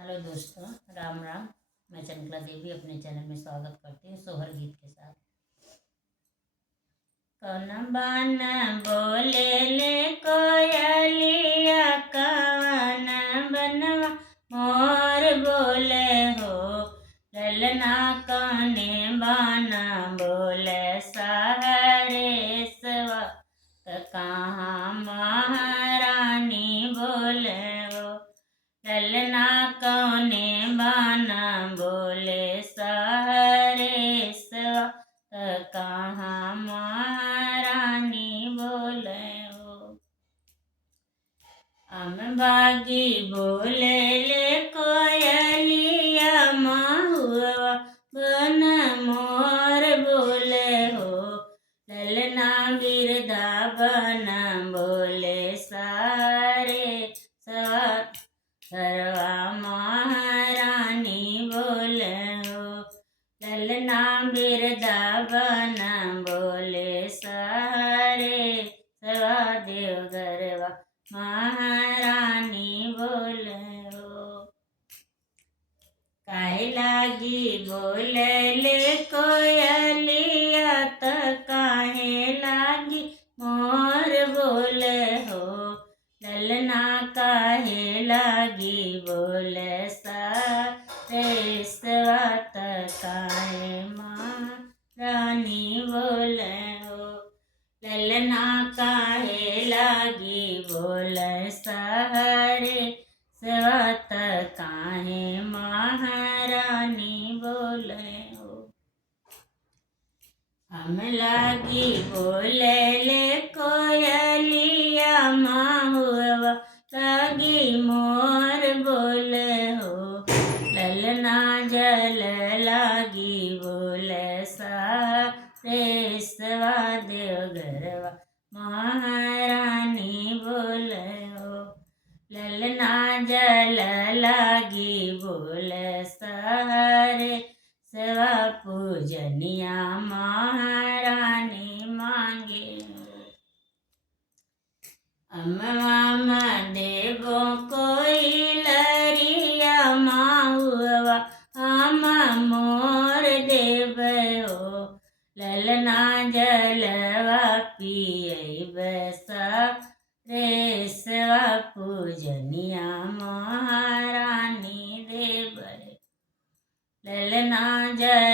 Hello दोस्तों, राम राम। मैं चंचला देवी अपने चैनल में स्वागत करती हूँ सोहर गीत के साथ। कौन बान बोले ले कोयलिया, कवन बनवा मोर बोले हो। ललना कौने बाना बोले सहरे सवा, कहाँ महारानी बोले हो। ललना कौने बाना बोले सहरे सवा, कहाँ महारानी बोले हो। बागी बोले ले कोयलिया, महुआ बन मोर बोले हो। ललना बिरधा बन बोले सारे सवा, सरवा महारानी बोले हो। ललना बिरधा बन बोले सारे सवा, देवगरवा महारानी बोले हो। काहे लागी बोले ले कोयलिया, त काहे लागी मोर बोले हो। ललना काहे लागी बोले सारे सवा, त काहे महारानी बोले हो। ललना काहे लागी बोले सहरे सवा, त काहे महारानी बोले हो। हम लागी बोले ले कोयलिया, महुआ लागी मोर बोले हो। ललना जल लागी बोले सारे सवा, देवगरवा महारानी बोले हो। ललना जल लागी बोले सारे सवा, पूजनिया महारानी मांगे हो। अम्मा देवो कोई लरिया, महुआ हम मोर देव हो। ललना जलवा पियब सारे सवा, पूजनिया महारानी देव। ललना जल